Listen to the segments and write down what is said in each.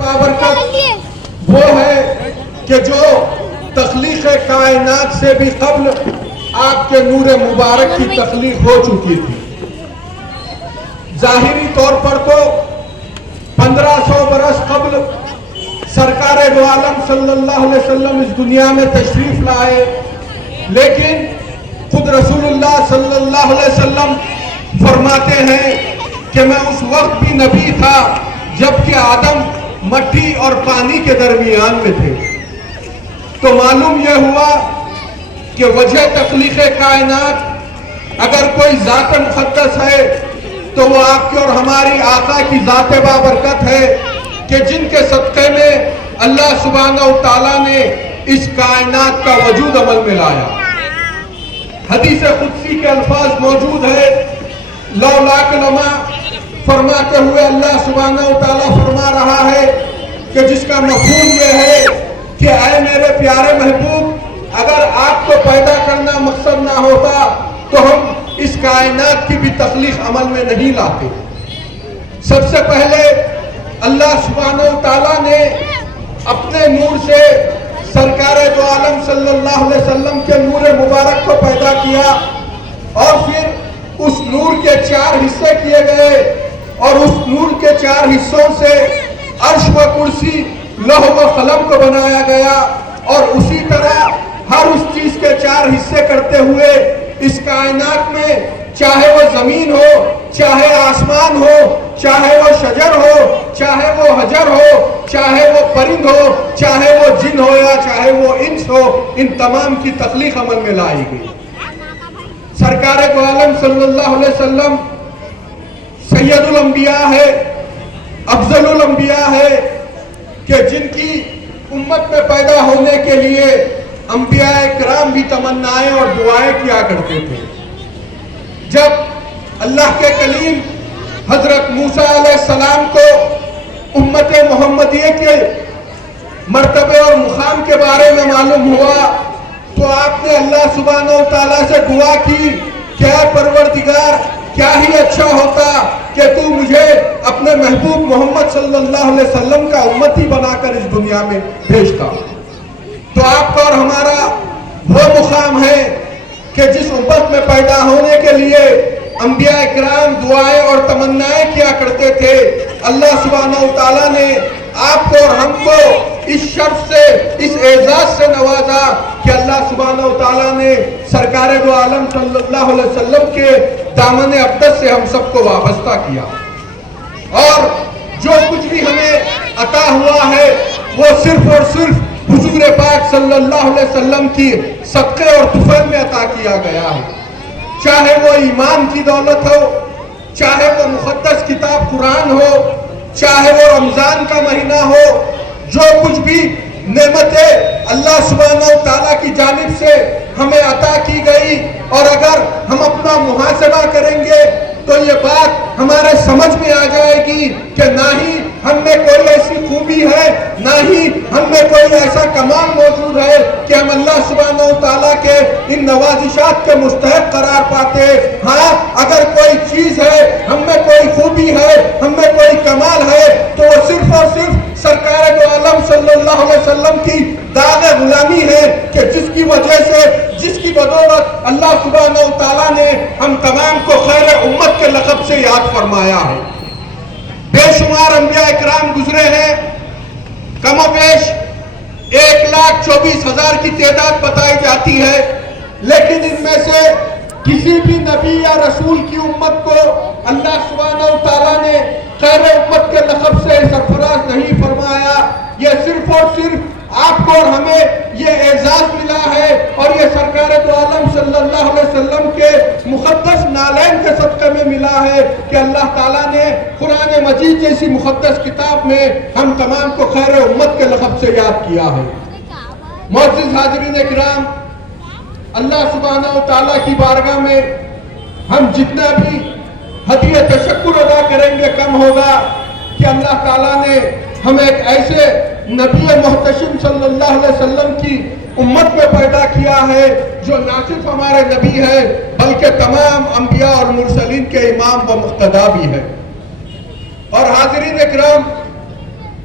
بابرکت وہ ہے کہ جو تخلیق کائنات سے بھی قبل آپ کے نور مبارک کی تخلیق ہو چکی تھی. ظاہری طور پر تو 1500 برس قبل سرکار دو عالم صلی اللہ علیہ وسلم اس دنیا میں تشریف لائے، لیکن خود رسول اللہ صلی اللہ علیہ وسلم فرماتے ہیں کہ میں اس وقت بھی نبی تھا جبکہ آدم مٹی اور پانی کے درمیان میں تھے. تو معلوم یہ ہوا کہ وجہ تخلیق کائنات اگر کوئی ذات مقدس ہے تو وہ آپ کی اور ہماری آقا کی ذات بابرکت ہے کہ جن کے صدقے میں اللہ سبحانہ و تعالیٰ نے اس کائنات کا وجود عمل میں لایا. حدیث قدسی کے الفاظ موجود ہے، لولاک لما فرماتے ہوئے اللہ سبحانہ و تعالیٰ فرما رہا ہے کہ جس کا مفہوم یہ ہے کہ اے میرے پیارے محبوب، اگر آپ کو پیدا کرنا مقصد نہ ہوتا تو ہم اس کائنات کی بھی تخلیق عمل میں نہیں لاتے. سب سے پہلے اللہ سبحانہ و تعالیٰ نے اپنے نور سے سرکار دو عالم صلی اللہ علیہ وسلم کے نور مبارک کو پیدا کیا، اور پھر اس نور کے 4 حصے کیے گئے، اور اس نور کے 4 حصوں سے عرش و کرسی لوح و قلم کو بنایا گیا، اور اسی طرح ہر اس چیز کے 4 حصے کرتے ہوئے اس کائنات میں چاہے وہ زمین ہو، چاہے آسمان ہو، چاہے وہ شجر ہو، چاہے وہ حجر ہو، چاہے وہ پرند ہو، چاہے وہ جن ہو یا چاہے وہ انس ہو، ان تمام کی تخلیق عمل میں لائی گئی. سرکار دو عالم صلی اللہ علیہ وسلم سید الانبیاء ہے، افضل الانبیاء ہے کہ جن کی امت میں پیدا ہونے کے لیے انبیاء کرام بھی تمنائیں اور دعائیں کیا کرتے تھے. جب اللہ کے کلیم حضرت موسیٰ علیہ السلام کو امت محمدیہ کے مرتبے اور مقام کے بارے میں معلوم ہوا تو آپ نے اللہ سبحانہ و تعالیٰ سے دعا کی کہ اے پروردگار، کیا ہی اچھا ہوتا کہ تو مجھے اپنے محبوب محمد صلی اللہ علیہ وسلم کا امتی بنا کر اس دنیا میں بھیجتا. تو آپ کا اور ہمارا وہ مقام ہے کہ جس امت میں پیدا ہونے کے لیے انبیاء اکرام دعائیں اور تمنائیں کیا کرتے تھے، اللہ سبحانہ و تعالیٰ نے آپ کو اور ہم کو اس شرف سے، اس اعزاز سے نوازا کہ اللہ سبحانہ و تعالیٰ نے سرکار دو عالم صلی اللہ علیہ وسلم کے دامن اقدس سے ہم سب کو وابستہ کیا. اور جو کچھ بھی ہمیں عطا ہوا ہے وہ صرف اور صرف حضور پاک صلی اللہ علیہ وسلم کی صدقے اور طفیل میں عطا کیا گیا ہے. چاہے وہ ایمان کی دولت ہو، چاہے وہ مقدس کتاب قرآن ہو، چاہے وہ رمضان کا مہینہ ہو، جو کچھ بھی نعمتیں اللہ سبحانہ و تعالیٰ کی جانب سے ہمیں عطا کی گئی، اور اگر ہم اپنا محاسبہ کریں گے تو یہ بات ہمارے سمجھ میں آ جائے گی کہ نہ ہی ہم میں کوئی ایسی خوبی ہے، نہ ہی ہم میں کوئی ایسا کمال موجود ہے کہ ہم اللہ سبحانہ و تعالیٰ کے ان نوازشات کے مستحق قرار پاتے. ہاں، اگر کوئی چیز ہے، ہم میں کوئی خوبی ہے، ہم میں کوئی کمال ہے، تو وہ صرف اور صرف سرکار دو عالم صلی اللہ علیہ وسلم کی داغ غلامی ہے کہ جس کی وجہ سے، جس کی بدولت اللہ سبحانہ و تعالیٰ نے ہم تمام کو خیر امت کے لقب سے یاد فرمایا ہے. بے شمار انبیاء اکرام گزرے ہیں، کم و بیش 1,24,000 کی تعداد بتائی جاتی ہے، لیکن ان میں سے کسی بھی نبی یا رسول کی امت کو اللہ سبحانہ و تعالیٰ نے خیر امت کے لقب سے سرفراز نہیں فرمایا. یہ صرف اور صرف آپ کو اور ہمیں یہ اعزاز ملا ہے، اور یہ سرکار دو عالم صلی اللہ علیہ وسلم کے مقدس نالین کے صدقے میں ملا ہے کہ اللہ تعالیٰ نے قرآن مجید جیسی مقدس کتاب میں ہم تمام کو خیر امت کے لقب سے یاد کیا ہے. معزز حاضرین کرام، اللہ سبحانہ و تعالیٰ کی بارگاہ میں ہم جتنا بھی ہدیہ تشکر ادا کریں گے کم ہوگا کہ اللہ تعالیٰ نے ہمیں ایک ایسے نبی محتشم صلی اللہ علیہ وسلم کی امت میں پیدا کیا ہے جو نہ صرف ہمارے نبی ہے بلکہ تمام انبیاء اور مرسلین کے امام و مقتدا بھی ہے. اور حاضرین اکرام،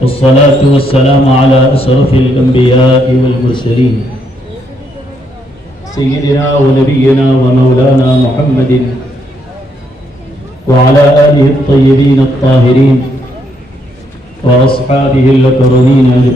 والصلاة والسلام على أشرف الأنبياء والمرسلين سيدنا ونبينا ومولانا محمد وعلى آله الطيبين الطاهرين وأصحابه الأكرمين أجمعين.